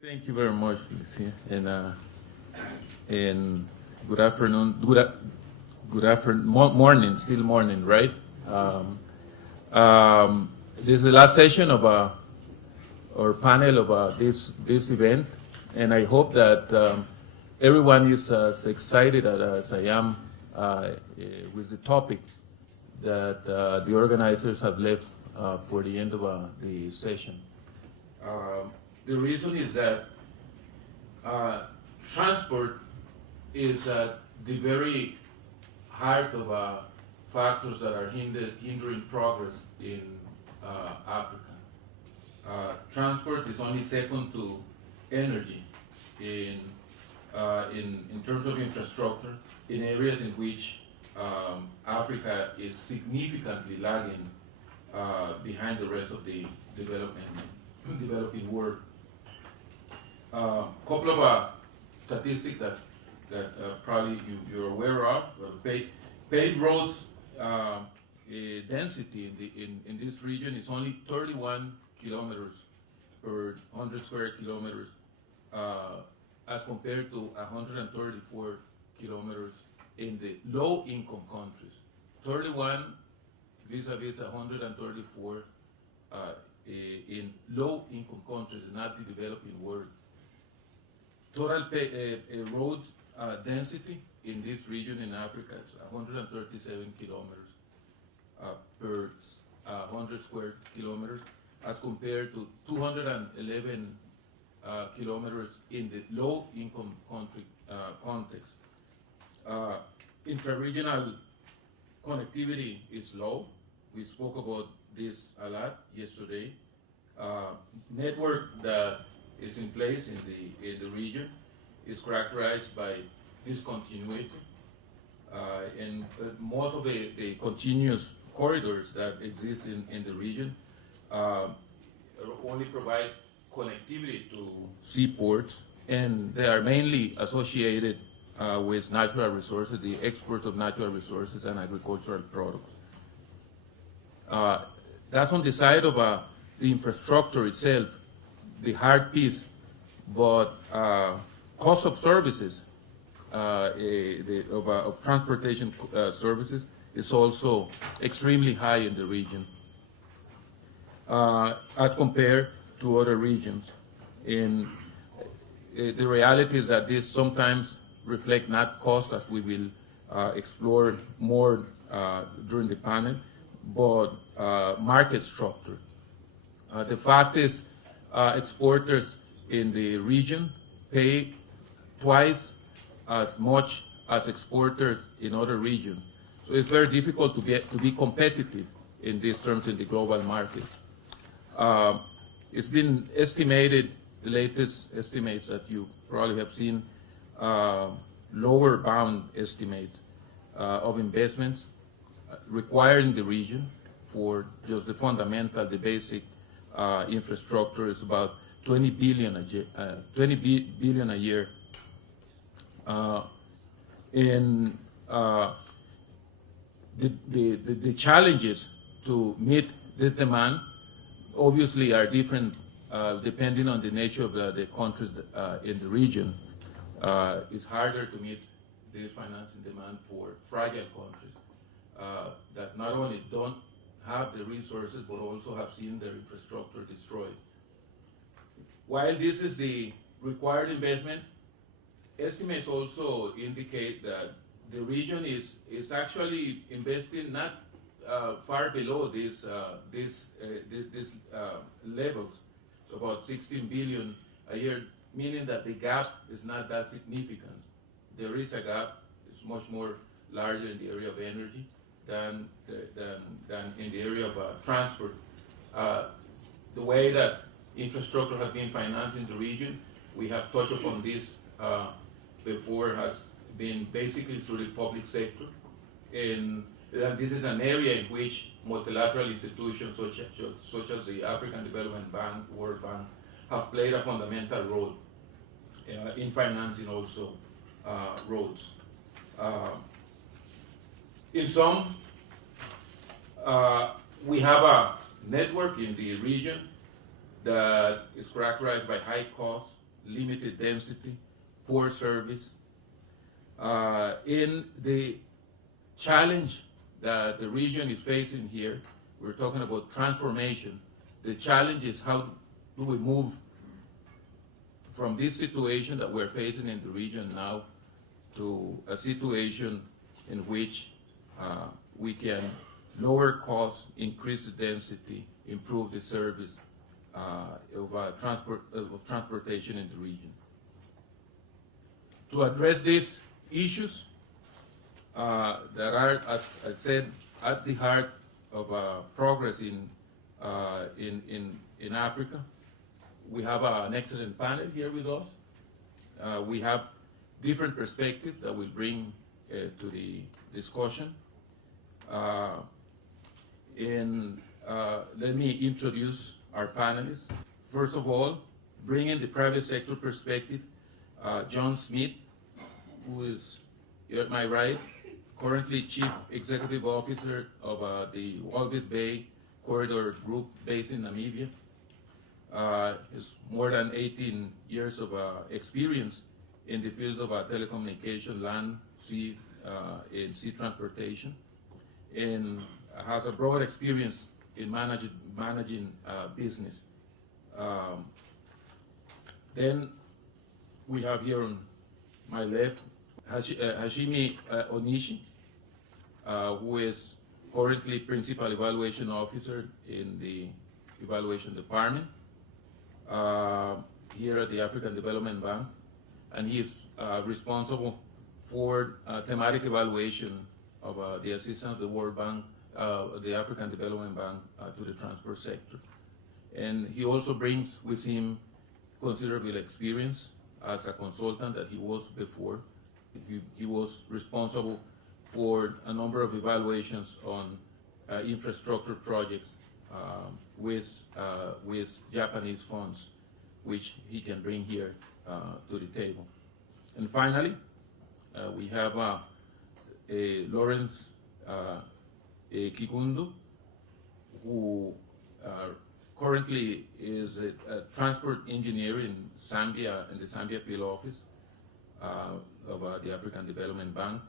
Thank you very much, Felicia, and good afternoon. Good afternoon, morning, still morning, right? This is the last session of our panel of this event, and I hope that everyone is as excited as I am with the topic that the organizers have left for the end of the session. The reason is that transport is at the very heart of factors that are hindering progress in Africa. Transport is only second to energy in terms of infrastructure in areas in which Africa is significantly lagging behind the rest of the developing world. Couple of statistics that probably you're aware of. Paved roads density in this region is only 31 kilometers per 100 square kilometers as compared to 134 kilometers in the low-income countries. 31 vis-a-vis 134 in low-income countries, not the developing world. Total roads density in this region in Africa is 137 kilometers per 100 square kilometers, as compared to 211 kilometers in the low-income country context. Intra-regional connectivity is low. We spoke about this a lot yesterday. Network that is in place in the region is characterized by discontinuity, and most of the continuous corridors that exist in the region only provide connectivity to seaports, and they are mainly associated with natural resources, the exports of natural resources and agricultural products. That's on the side of the infrastructure itself, the hard piece, but cost of services, of transportation services, is also extremely high in the region as compared to other regions. And the reality is that this sometimes reflect not cost, as we will explore more during the panel, but market structure. The fact is, exporters in the region pay twice as much as exporters in other regions. So it's very difficult to be competitive in these terms in the global market. It's been estimated, the latest estimates that you probably have seen, lower bound estimates of investments required in the region for just the fundamental, the basic infrastructure is about 20 billion a year. And the challenges to meet this demand obviously are different depending on the nature of the countries in the region. It's harder to meet this financing demand for fragile countries that not only don't have the resources but also have seen their infrastructure destroyed. While this is the required investment, estimates also indicate that the region is actually investing not far below these levels, so about 16 billion a year, meaning that the gap is not that significant. There is a gap; it's much more larger in the area of energy than in the area of transport. The way that infrastructure has been financed in the region, we have touched upon this before, has been basically through the public sector. And this is an area in which multilateral institutions such as the African Development Bank, World Bank, have played a fundamental role in financing also roads. In sum, we have a network in the region that is characterized by high costs limited density, poor service. In the challenge that the region is facing here, we're talking about transformation. The challenge is how do we move from this situation that we're facing in the region now to a situation in which we can lower costs, increase the density, improve the service of transportation in the region. To address these issues that are, as I said, at the heart of progress in Africa, we have an excellent panel here with us. We have different perspectives that we'll bring to the discussion. Let me introduce our panelists. First of all, bringing the private sector perspective, John Smith, who is here at my right, currently Chief Executive Officer of the Walvis Bay Corridor Group based in Namibia. Has more than 18 years of experience in the fields of telecommunication, land, sea, and sea transportation, and has a broad experience in managing business. Then we have here on my left Hashimi Onishi, who is currently Principal Evaluation Officer in the Evaluation Department here at the African Development Bank, and he is responsible for thematic evaluation of the assistance of the World Bank, the African Development Bank to the transport sector. And he also brings with him considerable experience as a consultant that he was before. He was responsible for a number of evaluations on infrastructure projects with Japanese funds, which he can bring here to the table. And finally, we have Lawrence Kigundu, who currently is a transport engineer in Zambia, in the Zambia field office of the African Development Bank.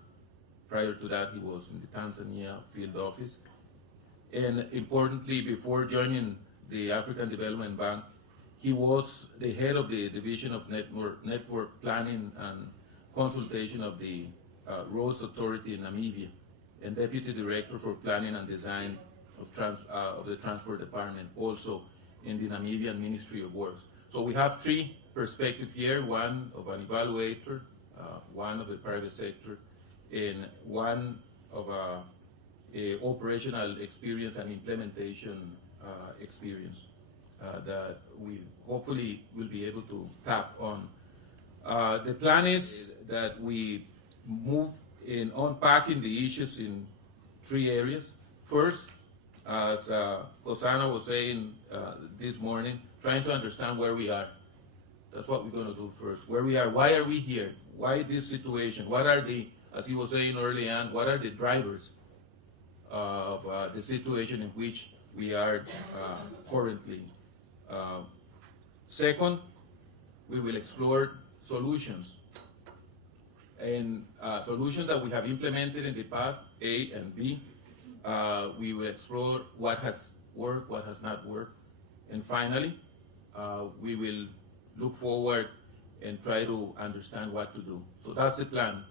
Prior to that, he was in the Tanzania field office. And importantly, before joining the African Development Bank, he was the head of the Division of Network Planning and Consultation of the Roads Authority in Namibia, and Deputy Director for Planning and Design of the Transport Department, also in the Namibian Ministry of Works. So we have three perspectives here, one of an evaluator, one of the private sector, and one of a operational experience and implementation experience that we hopefully will be able to tap on. The plan is that we move in unpacking the issues in three areas. First, as Hosanna was saying this morning, trying to understand where we are. That's what we're going to do first. Where we are, why are we here? Why this situation? What are the, as he was saying early on, what are the drivers of the situation in which we are currently? Second, we will explore solutions. And solutions that we have implemented in the past, A and B. We will explore what has worked, what has not worked. And finally, we will look forward and try to understand what to do. So that's the plan.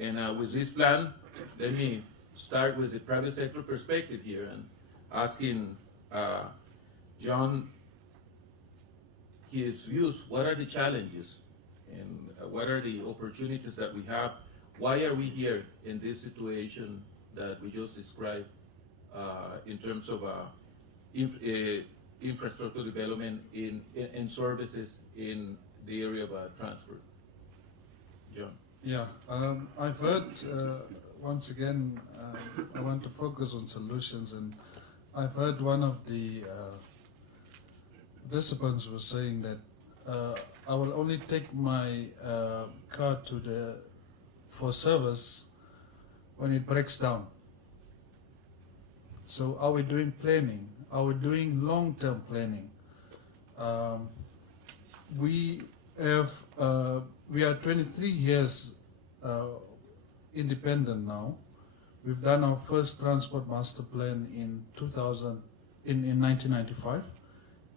And with this plan, let me start with the private sector perspective here and asking John his views. What are the challenges and what are the opportunities that we have? Why are we here in this situation that we just described in terms of infrastructure development and services in the area of transport? John. Yeah, I've heard, once again, I want to focus on solutions, and I've heard one of the participants was saying that I will only take my car for service when it breaks down. So are we doing planning? Are we doing long-term planning? We we are 23 years independent now. We've done our first transport master plan in 1995,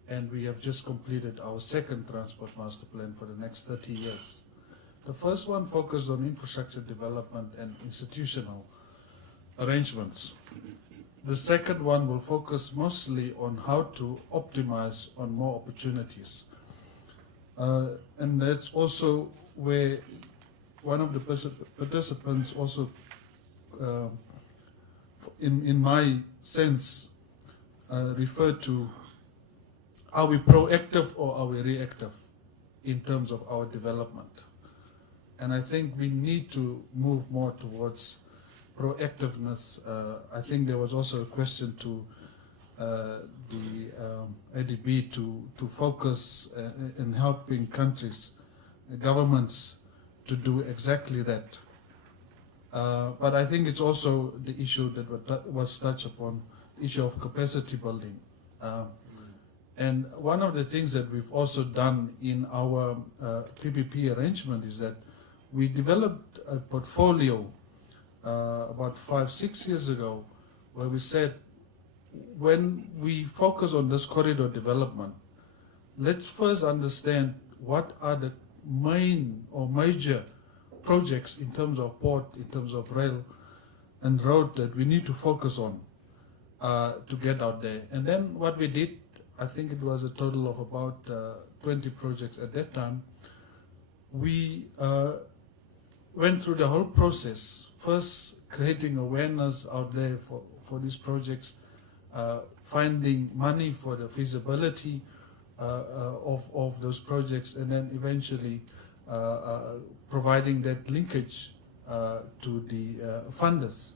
and we have just completed our second transport master plan for the next 30 years. The first one focused on infrastructure development and institutional arrangements. The second one will focus mostly on how to optimize on more opportunities. And that's also where one of the participants also, in my sense, referred to, are we proactive or are we reactive in terms of our development? And I think we need to move more towards proactiveness. I think there was also a question to the AdB to focus in helping countries, governments, to do exactly that. But I think it's also the issue that was touched upon, the issue of capacity building. And one of the things that we've also done in our PPP arrangement is that we developed a portfolio about 5-6 years ago, where we said, when we focus on this corridor development, let's first understand what are the main or major projects in terms of port, in terms of rail and road that we need to focus on to get out there. And then what we did, I think it was a total of about 20 projects at that time. We went through the whole process, first creating awareness out there for these projects, finding money for the feasibility of those projects, and then eventually providing that linkage to the funders.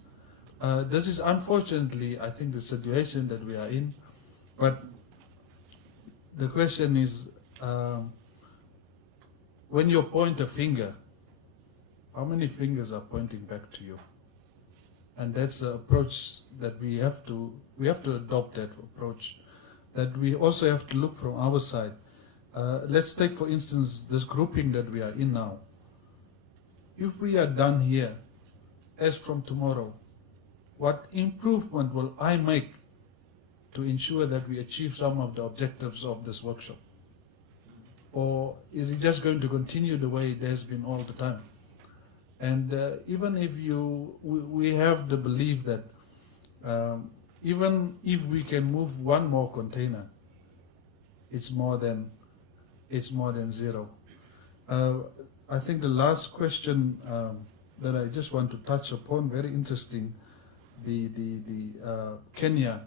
This is unfortunately, I think, the situation that we are in, but the question is, when you point a finger, how many fingers are pointing back to you? And that's the approach that we have to adopt, that approach, that we also have to look from our side. Let's take, for instance, this grouping that we are in now. If we are done here, as from tomorrow, what improvement will I make to ensure that we achieve some of the objectives of this workshop? Or is it just going to continue the way it has been all the time? And even if we have the belief that even if we can move one more container, it's more than zero. I think the last question that I just want to touch upon, very interesting, the Kenya,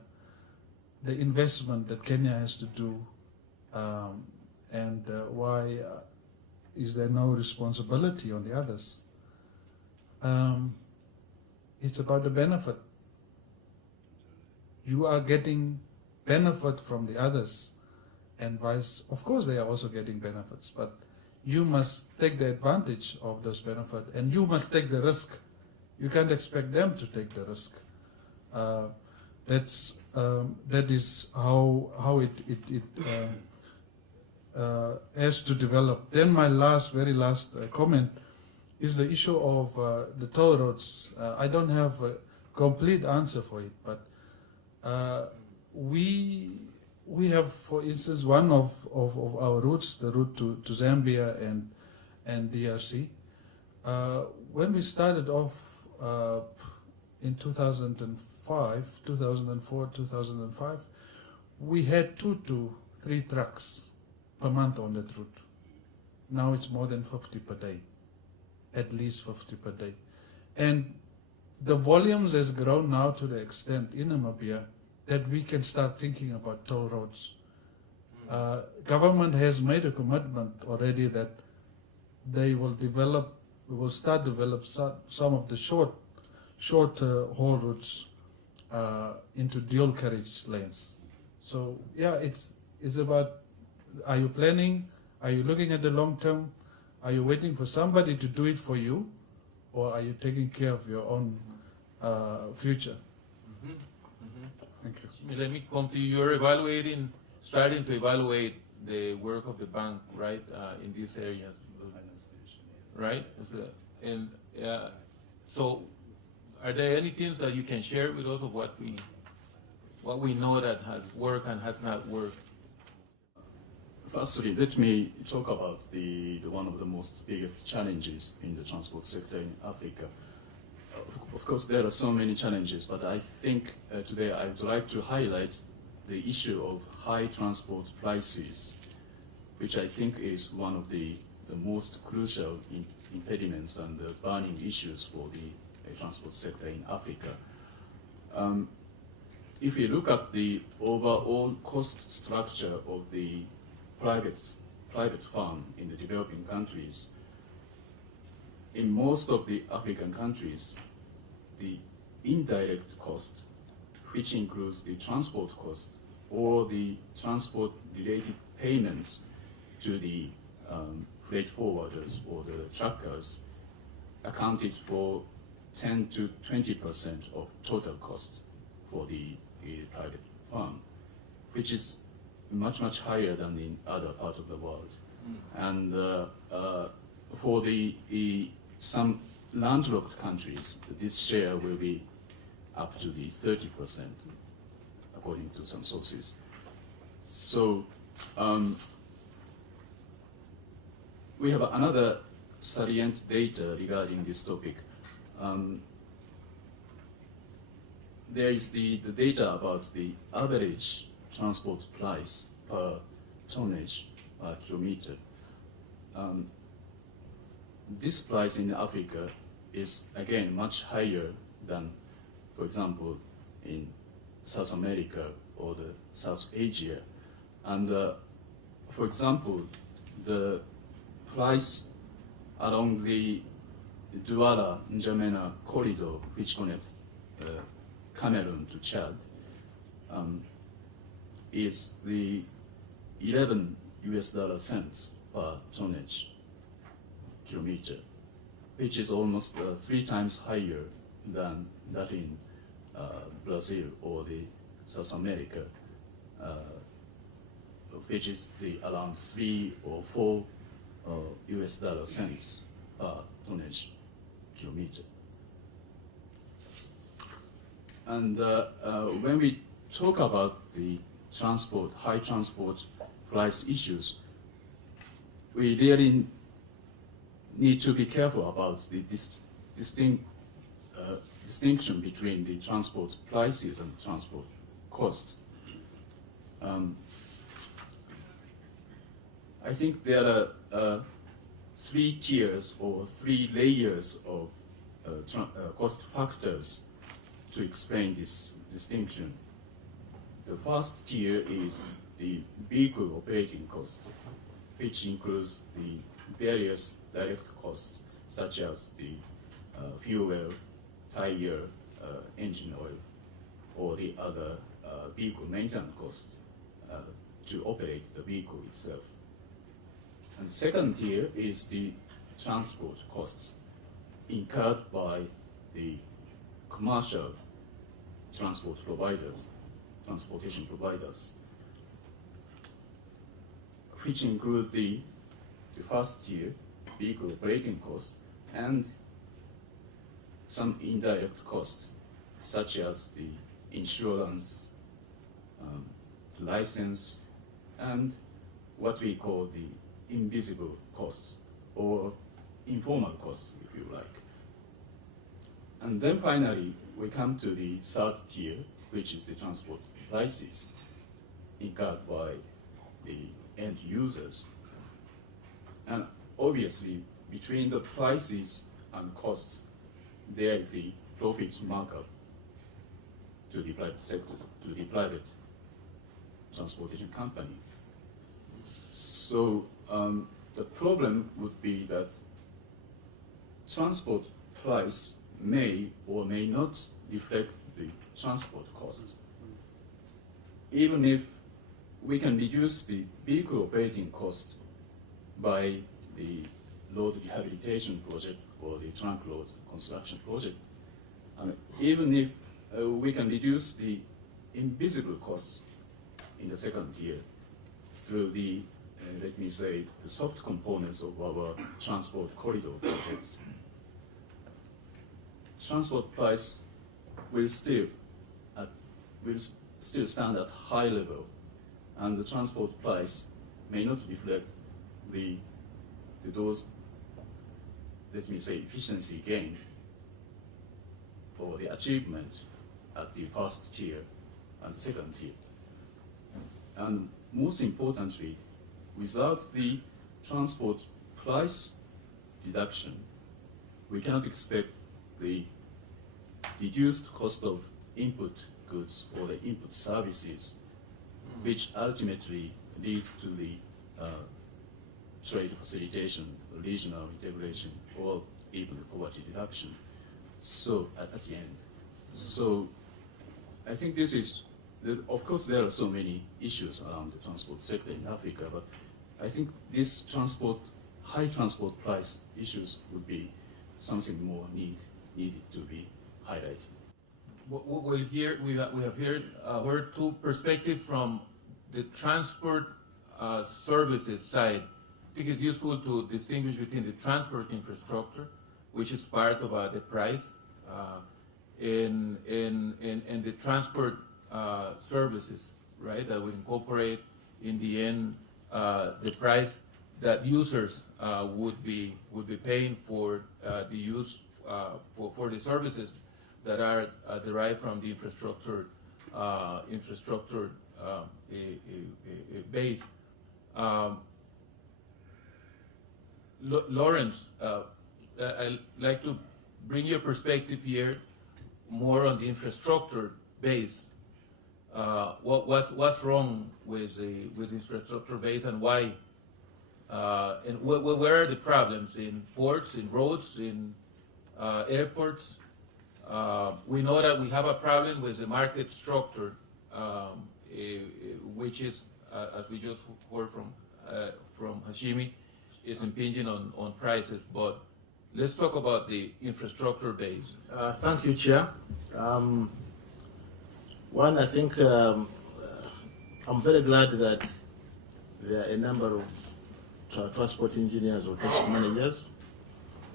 the investment that Kenya has to do, and why is there no responsibility on the others? It's about the benefit. You are getting benefit from the others, and vice. Of course, they are also getting benefits, but you must take the advantage of those benefits, and you must take the risk. You can't expect them to take the risk. That is how it has to develop. Then my very last comment is the issue of the toll roads. I don't have a complete answer for it, but we have, for instance, one of our routes, the route to Zambia and DRC. When we started off in 2004, 2005, we had 2 to 3 trucks per month on that route. Now it's more than 50 per day, at least 50 per day. And the volumes has grown now to the extent in Namibia that we can start thinking about toll roads. Government has made a commitment already that they will start develop some of the short haul routes into dual carriage lanes. So yeah, it's about, are you planning? Are you looking at the long term? Are you waiting for somebody to do it for you, or are you taking care of your own future? Mm-hmm. Mm-hmm. Thank you. Let me come to you. You're starting to evaluate the work of the bank, right, in these areas, right? And so, are there any things that you can share with us of what we know that has worked and has not worked? Firstly, let me talk about the one of the most biggest challenges in the transport sector in Africa. Of course, there are so many challenges, but I think today I would like to highlight the issue of high transport prices, which I think is one of the most crucial impediments and burning issues for the transport sector in Africa. If you look at the overall cost structure of the private firm in the developing countries, in most of the African countries, the indirect cost, which includes the transport cost or the transport-related payments to the freight forwarders or the truckers, accounted for 10 to 20% of total costs for the private firm, which is much, much higher than in other parts of the world. And for some landlocked countries, this share will be up to the 30%, according to some sources. So we have another salient data regarding this topic. There is the data about the average transport price per tonnage per kilometer. This price in Africa is again much higher than, for example, in South America or the South Asia. And for example, the price along the Douala-N'Djamena corridor, which connects Cameroon to Chad, is the 11 US dollar cents per tonnage kilometer, which is almost 3 times higher than that in Brazil or the South America, which is around 3 or 4 US dollar cents per tonnage kilometer. And when we talk about the high transport price issues, we really need to be careful about the distinction between the transport prices and transport costs. I think there are 3 tiers or 3 layers of cost factors to explain this distinction. The first tier is the vehicle operating cost, which includes the various direct costs, such as the fuel, tire, engine oil, or the other vehicle maintenance costs to operate the vehicle itself. And the second tier is the transport costs incurred by the commercial transportation providers, which include the first tier, vehicle operating costs, and some indirect costs, such as the insurance, license, and what we call the invisible costs, or informal costs, if you like. And then finally, we come to the third tier, which is the transport prices incurred by the end users. And obviously, between the prices and costs, there is the profit markup to the private sector, to the private transportation company. So the problem would be that transport price may or may not reflect the transport costs. Even if we can reduce the vehicle operating cost by the road rehabilitation project or the trunk road construction project, even if we can reduce the invisible costs in the second tier through the let me say, the soft components of our transport corridor projects, transport price will still stand at high level, and the transport price may not reflect those, let me say, efficiency gain or the achievement at the first tier and second tier. And most importantly, without the transport price reduction, we cannot expect the reduced cost of input goods or the input services, which ultimately leads to the trade facilitation, regional integration, or even poverty reduction. So at the end, so I think this is, of course, there are so many issues around the transport sector in Africa, but I think this high transport price issues would be something more needed to be highlighted. Well, here we have heard two perspectives from the transport services side. I think it's useful to distinguish between the transport infrastructure, which is part of the price, and the transport services, right? That would incorporate in the end the price that users would be paying for the use for the services that are derived from the infrastructure base. Lawrence, I'd like to bring your perspective here more on the infrastructure base. What's wrong with the infrastructure base, and why? And where are the problems in ports, in roads, in airports? We know that we have a problem with the market structure, which is, as we just heard from Hashimi, is impinging on prices. But let's talk about the infrastructure base. Thank you, Chair. One, I think I'm very glad that there are a number of transport engineers or task managers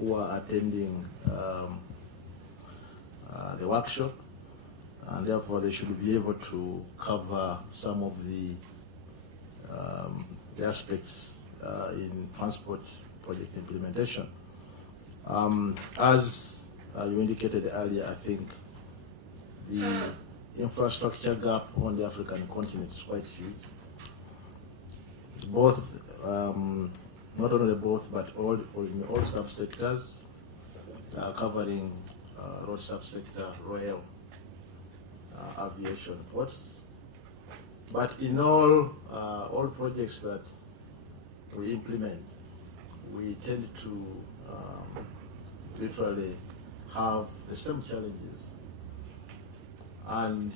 who are attending the workshop, and therefore they should be able to cover some of the aspects in transport project implementation. As you indicated earlier, I think the infrastructure gap on the African continent is quite huge. Both, not only both, but in all subsectors, covering road subsector, rail, aviation, ports. But in all projects that we implement, we tend to literally have the same challenges. And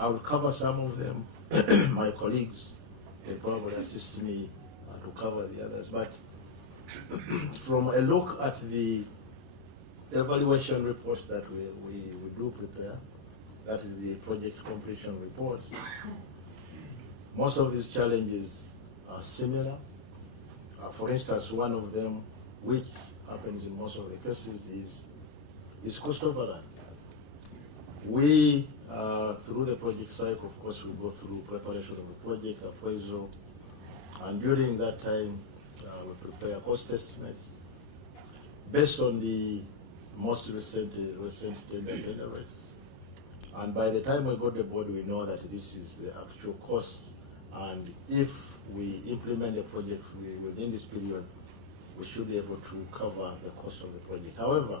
I will cover some of them. My colleagues can probably assist me to cover the others. But from a look at the evaluation reports that we do prepare, that is the project completion report, most of these challenges are similar. For instance, one of them, which happens in most of the cases, is cost overruns. We, through the project cycle, of course, we go through preparation of the project, appraisal, and during that time, we prepare cost estimates based on the most recent tender rates. And by the time we go to the board, we know that this is the actual cost, and if we implement the project within this period, we should be able to cover the cost of the project. However,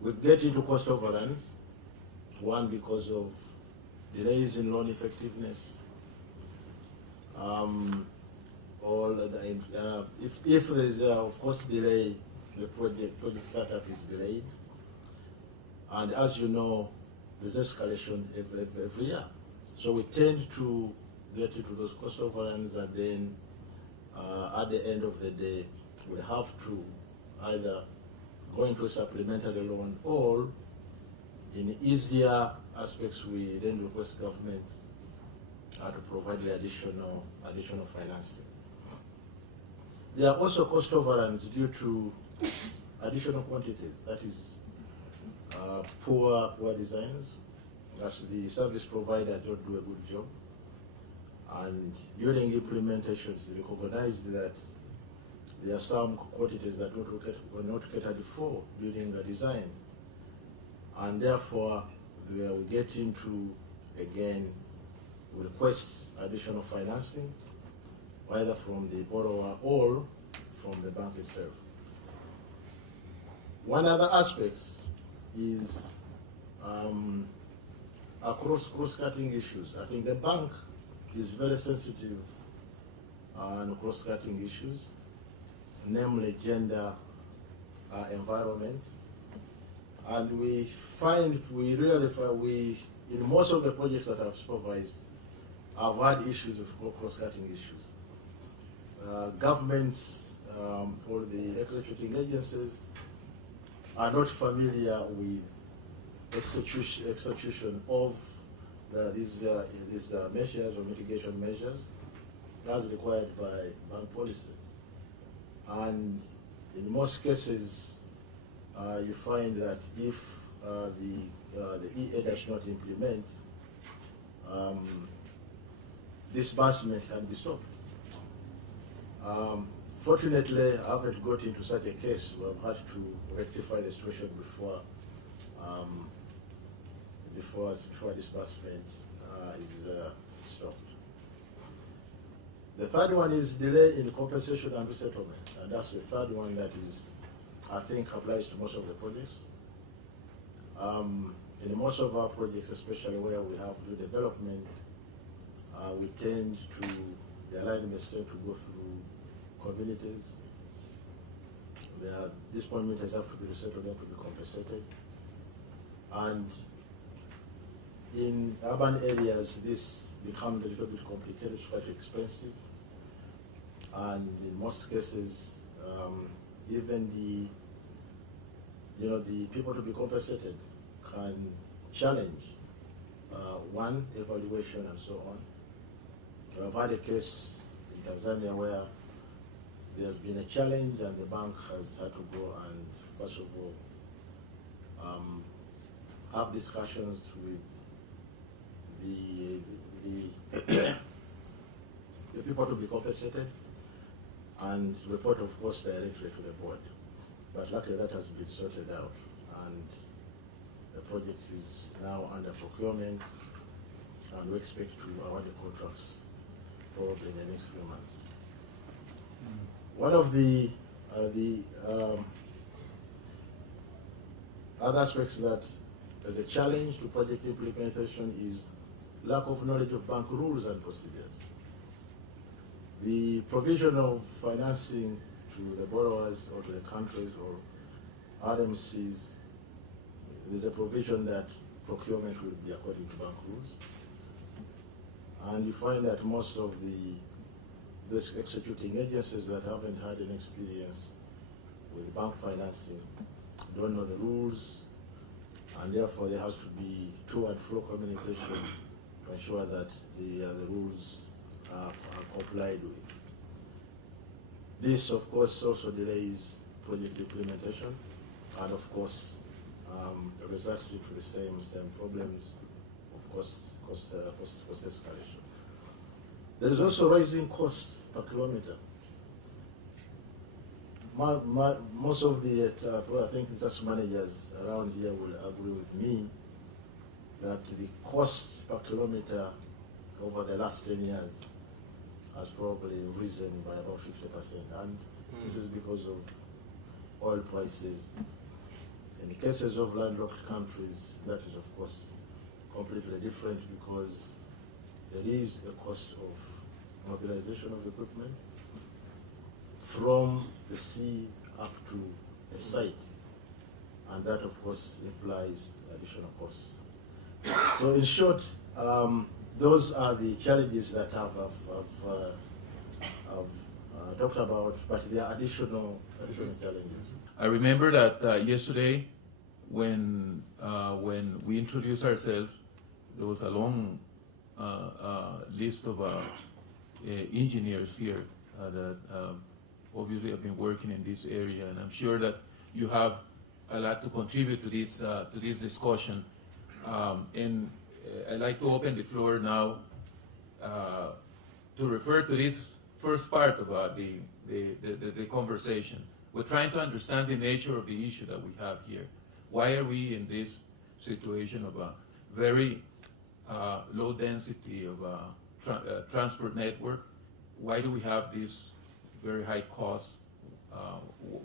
we get into cost overruns, one because of delays in loan effectiveness, if there is of course delay, the project startup is delayed, and as you know, there's escalation every year. So we tend to get into those cost overruns, and then at the end of the day, we have to either go into a supplementary loan, or in easier aspects, we then request government to provide the additional financing. There are also cost overruns due to additional quantities, that is poor designs, as the service providers don't do a good job. And during implementations, they recognized that there are some quantities that were not catered for during the design. And therefore, we get into, again, request additional financing, either from the borrower or from the bank itself. One other aspect is cross-cutting issues. I think the bank is very sensitive on cross-cutting issues, namely gender, environment. And we find, in most of the projects that I've supervised, I've had issues of cross-cutting issues. Governments or the executing agencies are not familiar with execution of these measures or mitigation measures as required by bank policy. And in most cases, you find that if the EA does not implement, disbursement can be stopped. Fortunately, I haven't got into such a case where I've had to rectify the situation before disbursement is stopped. The third one is delay in compensation and resettlement, and that's the third one that is, I think, applies to most of the projects. In most of our projects, especially where we have new development, we tend to, the alignments tend to go through communities. These communities have to be resettled, they have to be compensated. And in urban areas, this becomes a little bit complicated, it's quite expensive. And in most cases, even the people to be compensated can challenge one, evaluation and so on. I've had a case in Tanzania where there's been a challenge and the bank has had to go and, first of all, have discussions with the people to be compensated and report, of course, directly to the board. But luckily that has been sorted out, and the project is now under procurement, and we expect to award the contracts probably in the next few months. One of the other aspects that is a challenge to project implementation is lack of knowledge of bank rules and procedures. The provision of financing to the borrowers or to the countries or RMCs, there's a provision that procurement will be according to bank rules. And you find that most of these executing agencies that haven't had an experience with bank financing don't know the rules, and therefore there has to be to and fro communication to ensure that the rules are complied with. This, of course, also delays project implementation, and of course results into the same problems of cost escalation. There is also rising cost per kilometer. Most of the, I think, trust managers around here will agree with me that the cost per kilometer over the last 10 years has probably risen by about 50%, and this is because of oil prices. In the cases of landlocked countries, that is, of course, completely different because there is a cost of mobilization of equipment from the sea up to a site, and that, of course, implies additional costs. So, in short, those are the challenges that I've talked about, but there are additional challenges. I remember that yesterday, when we introduced ourselves, there was a long list of engineers here that obviously have been working in this area, and I'm sure that you have a lot to contribute to this discussion. And I'd like to open the floor now to refer to this first part about the conversation. We're trying to understand the nature of the issue that we have here. Why are we in this situation of a very low density of a transport network? Why do we have this very high cost?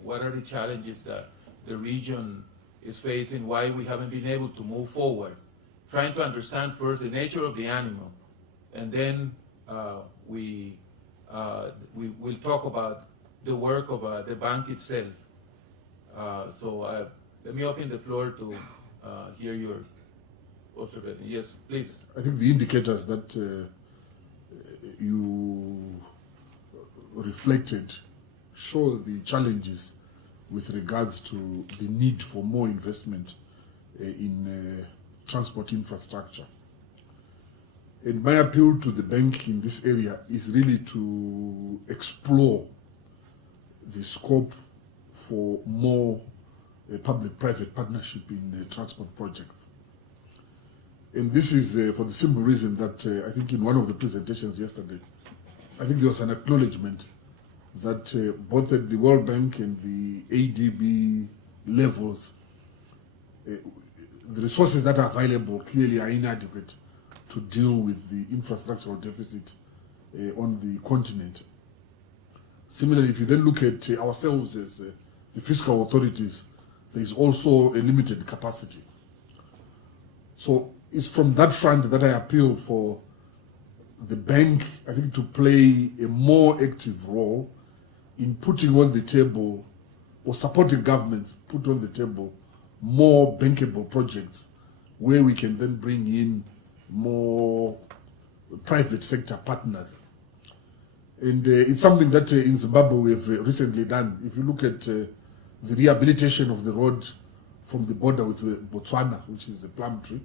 What are the challenges that the region is facing? Why we haven't been able to move forward? Trying to understand first the nature of the animal, and then we will talk about the work of the bank itself. So let me open the floor to hear your observation. Yes, please. I think the indicators that you reflected show the challenges with regards to the need for more investment in transport infrastructure. And my appeal to the bank in this area is really to explore the scope for more public-private partnership in transport projects. And this is for the simple reason that I think in one of the presentations yesterday, I think there was an acknowledgement that both at the World Bank and the AfDB levels, the resources that are available clearly are inadequate to deal with the infrastructural deficit on the continent. Similarly, if you then look at ourselves as the fiscal authorities, there is also a limited capacity. So it's from that front that I appeal for the bank, I think, to play a more active role in putting on the table, or supporting governments put on the table, more bankable projects where we can then bring in more private sector partners. And it's something that in Zimbabwe we have recently done. If you look at the rehabilitation of the road from the border with Botswana, which is a plum tree,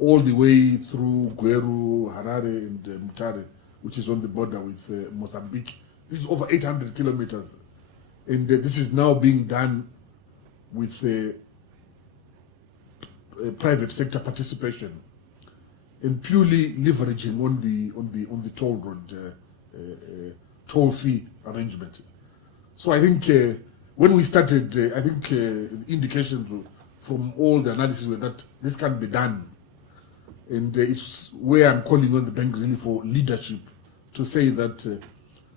all the way through Gweru, Harare, and Mutare, which is on the border with Mozambique. This is over 800 kilometers. And this is now being done with private sector participation and purely leveraging on the toll road toll fee arrangement. So I think when we started, I think the indications from all the analysis were that this can be done. And it's where I'm calling on the bank really for leadership to say that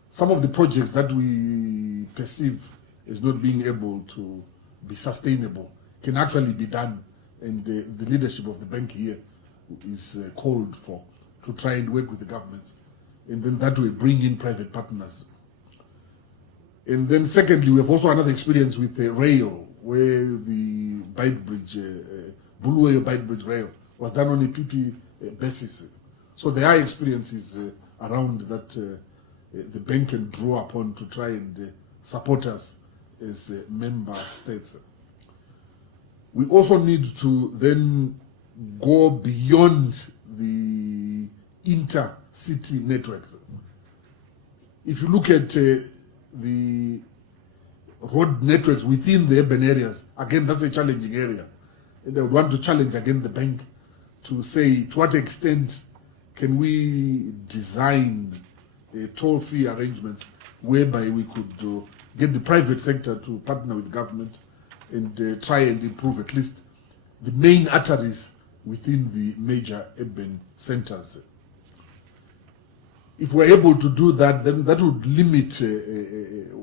some of the projects that we perceive as not being able to be sustainable can actually be done. And the leadership of the bank here is called for to try and work with the governments. And then that way bring in private partners. And then secondly, we have also another experience with rail, where the Bike Bridge, Bulawayo Bike Bridge rail was done on a PP basis. So there are experiences around that the bank can draw upon to try and support us as member states. We also need to then go beyond the inter-city networks. If you look at the road networks within the urban areas, again, that's a challenging area. And I would want to challenge again the bank to say to what extent can we design toll fee arrangements whereby we could get the private sector to partner with government and try and improve at least the main arteries within the major urban centers. If we're able to do that, then that would limit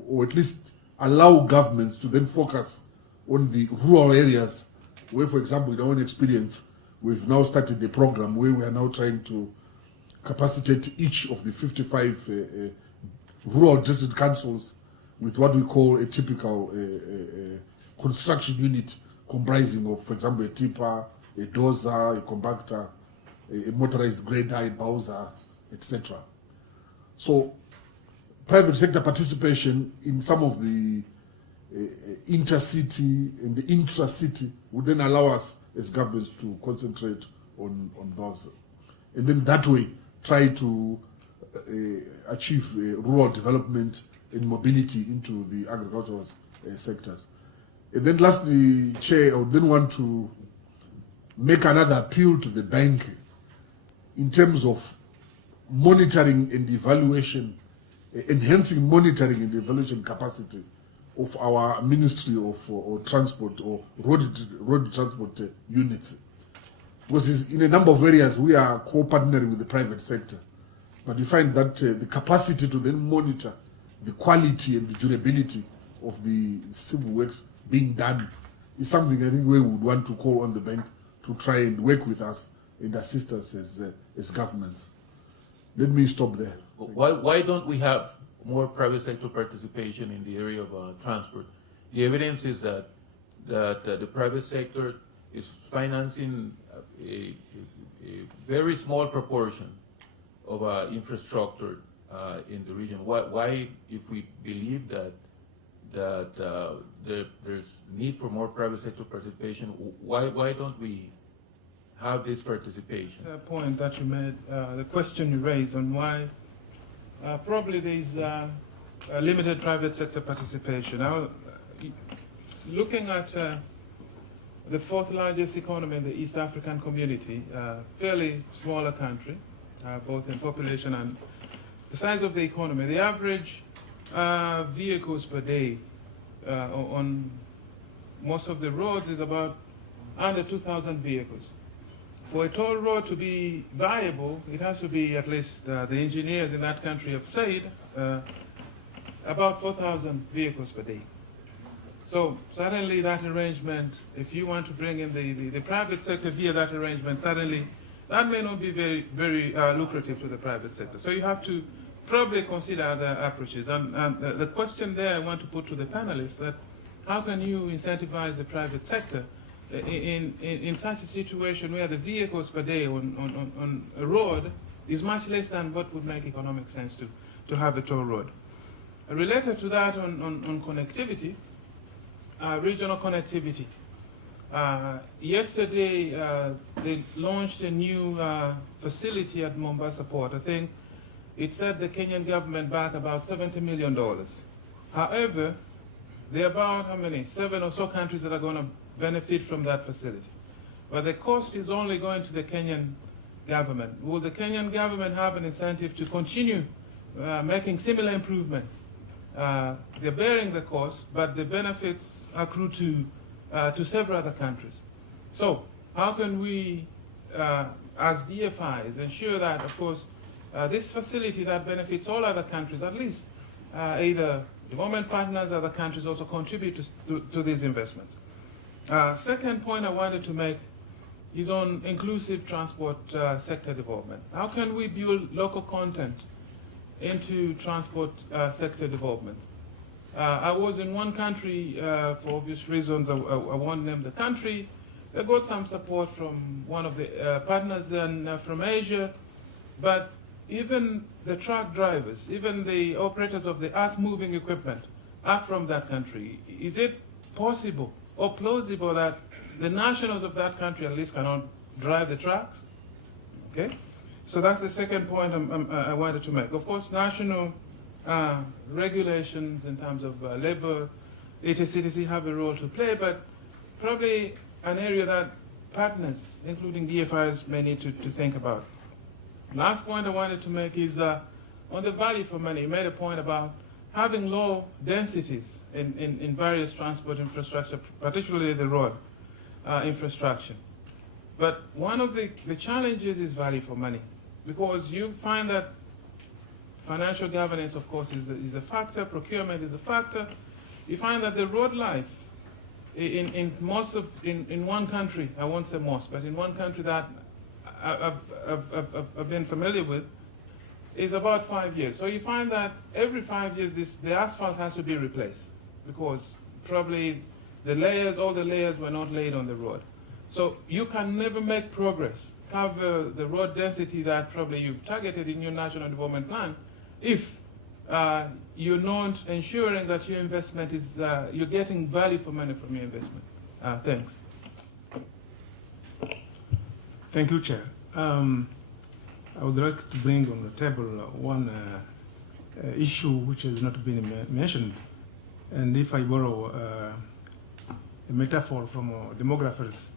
or at least allow governments to then focus on the rural areas where, for example, in our own experience, we've now started a program where we are now trying to capacitate each of the 55 rural district councils with what we call a typical construction unit comprising of, for example, a tipper, a dozer, a compactor, a motorized grader, a bowser, etc. So private sector participation in some of the intercity and the intra-city would then allow us as governments to concentrate on those. And then that way try to achieve rural development in mobility into the agricultural sectors. And then lastly, Chair, I would then want to make another appeal to the bank in terms of monitoring and evaluation, enhancing monitoring and evaluation capacity of our Ministry of or Transport or road transport units. Because in a number of areas we are co-partnering with the private sector, but we find that the capacity to then monitor the quality and the durability of the civil works being done is something I think we would want to call on the bank to try and work with us and assist us as governments. Let me stop there. Why don't we have more private sector participation in the area of transport? The evidence is that the private sector is financing a very small proportion of infrastructure in the region. Why, if we believe that there's need for more private sector participation, why don't we have this participation? The point that you made, the question you raised on why probably there's a limited private sector participation. Looking at the fourth largest economy in the East African community, fairly smaller country, both in population and the size of the economy, the average vehicles per day on most of the roads is about under 2,000 vehicles. For a toll road to be viable, it has to be, at least the engineers in that country have said, about 4,000 vehicles per day. So suddenly that arrangement, if you want to bring in the private sector via that arrangement, suddenly that may not be very lucrative to the private sector. So you have to probably consider other approaches. And the question there I want to put to the panelists, that how can you incentivize the private sector in such a situation where the vehicles per day on a road is much less than what would make economic sense to have a toll road. Related to that on connectivity, regional connectivity. Yesterday they launched a new facility at Mombasa Port. I think it set the Kenyan government back about $70 million. However, there are about, how many, 7 or so countries that are going to benefit from that facility. But the cost is only going to the Kenyan government. Will the Kenyan government have an incentive to continue making similar improvements? They're bearing the cost, but the benefits accrue to several other countries. So how can we, as DFIs, ensure that, of course, this facility that benefits all other countries, at least either development partners, other countries also contribute to these investments. Second point I wanted to make is on inclusive transport sector development. How can we build local content into transport sector developments? I was in one country, for obvious reasons, I won't name the country. They got some support from one of the partners and from Asia, but even the truck drivers, even the operators of the earth-moving equipment are from that country. Is it possible or plausible that the nationals of that country at least cannot drive the trucks? Okay, so that's the second point I wanted to make. Of course, national regulations in terms of labor, HSCTC have a role to play, but probably an area that partners, including DFIs, may need to think about. Last point I wanted to make is on the value for money. You made a point about having low densities in various transport infrastructure, particularly the road infrastructure. But one of the challenges is value for money, because you find that financial governance, of course, is a factor, procurement is a factor. You find that the road life in one country, I won't say most, but in one country that I've been familiar with, is about 5 years. So you find that every 5 years the asphalt has to be replaced, because probably all the layers were not laid on the road. So you can never make progress, cover the road density that probably you've targeted in your national development plan, if you're not ensuring that your investment is, you're getting value for money from your investment. Thanks. Thank you, Chair. I would like to bring on the table one issue which has not been mentioned. And if I borrow a metaphor from demographers,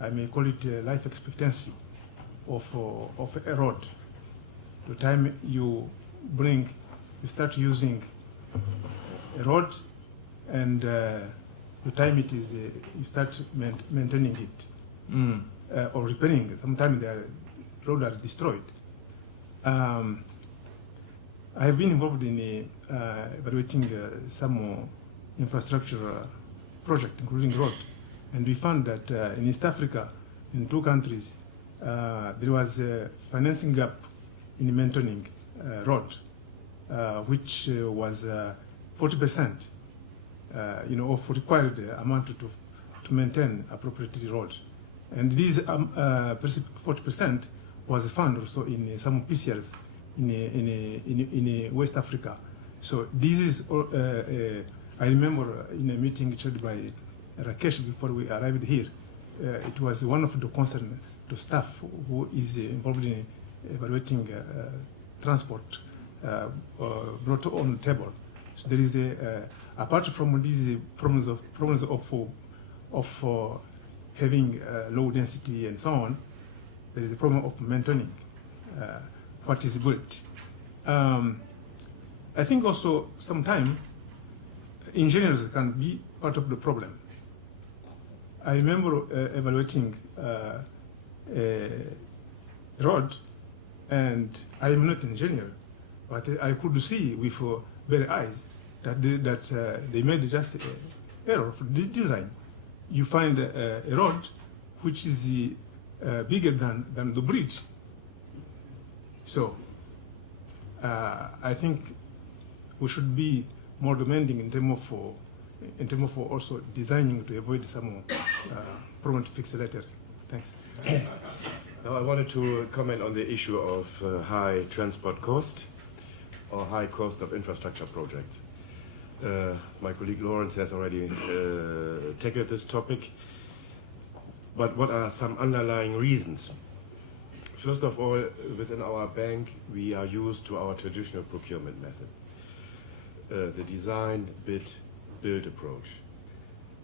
I may call it life expectancy of a road. The time you start using a road, and the time it is, you start maintaining it or repairing it. Sometimes the roads are destroyed. I have been involved in evaluating some infrastructure project, including road, and we found that in East Africa, in 2 countries, there was a financing gap in maintaining road, which was 40%, of required amount to maintain appropriate road. And this 40% was found also in some PCLs in West Africa. So this is, I remember in a meeting chaired by Rakesh before we arrived here, it was one of the concern to staff who is involved in evaluating transport brought on the table. So there is apart from these problems of having low density and so on, there is a problem of maintaining what is built. I think also sometimes engineers can be part of the problem. I remember evaluating a road, and I am not an engineer, but I could see with bare eyes that they made just an error for the design. You find a road which is bigger than the bridge. So I think we should be more demanding in terms of also designing to avoid some problem to fix later. Thanks. Now I wanted to comment on the issue of high transport cost or high cost of infrastructure projects. My colleague Lawrence has already tackled this topic, but what are some underlying reasons? First of all, within our bank, we are used to our traditional procurement method, the design, bid, build approach.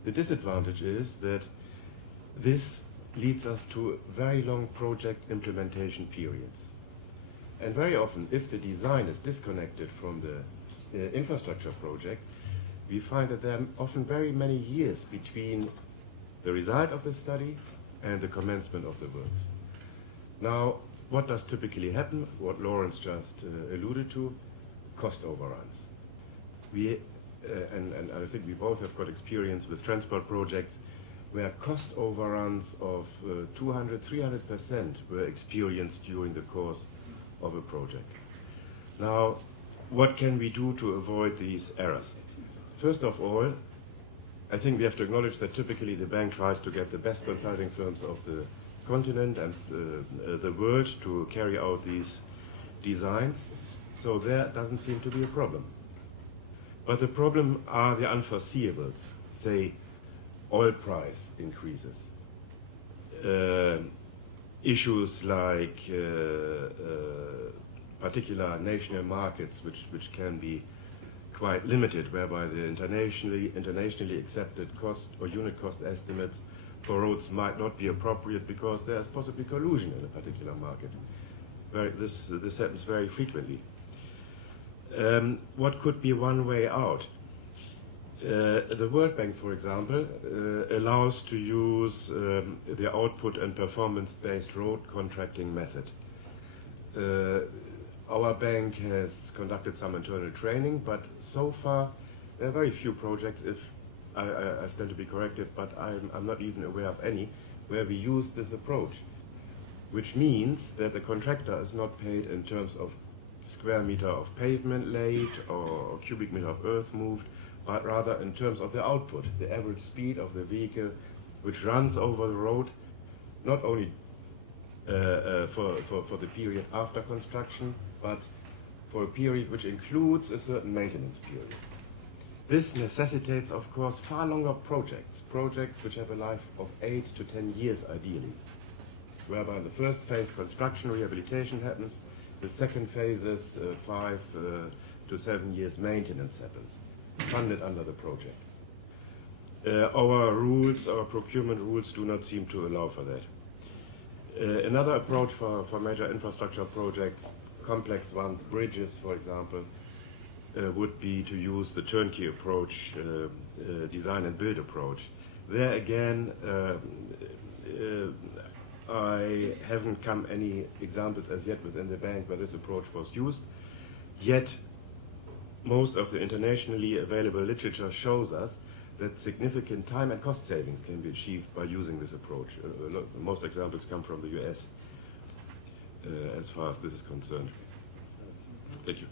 The disadvantage is that this leads us to very long project implementation periods. And very often, if the design is disconnected from the infrastructure project, we find that there are often very many years between the result of the study and the commencement of the works. Now, what does typically happen? What Lawrence just alluded to, cost overruns. And I think we both have got experience with transport projects where cost overruns of 200, 300% were experienced during the course of a project. Now, what can we do to avoid these errors? First of all, I think we have to acknowledge that typically the bank tries to get the best consulting firms of the continent and the world to carry out these designs, so there doesn't seem to be a problem. But the problem are the unforeseeables, say oil price increases, issues like particular national markets which can be quite limited, whereby the internationally accepted cost or unit cost estimates for roads might not be appropriate because there's possibly collusion in a particular market. This happens very frequently. What could be one way out? The World Bank, for example, allows to use the output and performance-based road contracting method. Our bank has conducted some internal training, but so far there are very few projects, if I stand to be corrected, but I'm not even aware of any, where we use this approach, which means that the contractor is not paid in terms of square meter of pavement laid or cubic meter of earth moved, but rather in terms of the output, the average speed of the vehicle which runs over the road, not only for the period after construction, but for a period which includes a certain maintenance period. This necessitates, of course, far longer projects which have a life of 8 to 10 years ideally, whereby in the first phase construction rehabilitation happens, the second phase is 5 to 7 years maintenance happens, funded under the project. Our rules, our procurement rules do not seem to allow for that. Another approach for major infrastructure projects, complex ones, bridges for example, would be to use the turnkey approach, design and build approach. There again, I haven't come any examples as yet within the bank where this approach was used. Yet, most of the internationally available literature shows us that significant time and cost savings can be achieved by using this approach. Most examples come from the US as far as this is concerned. Thank you.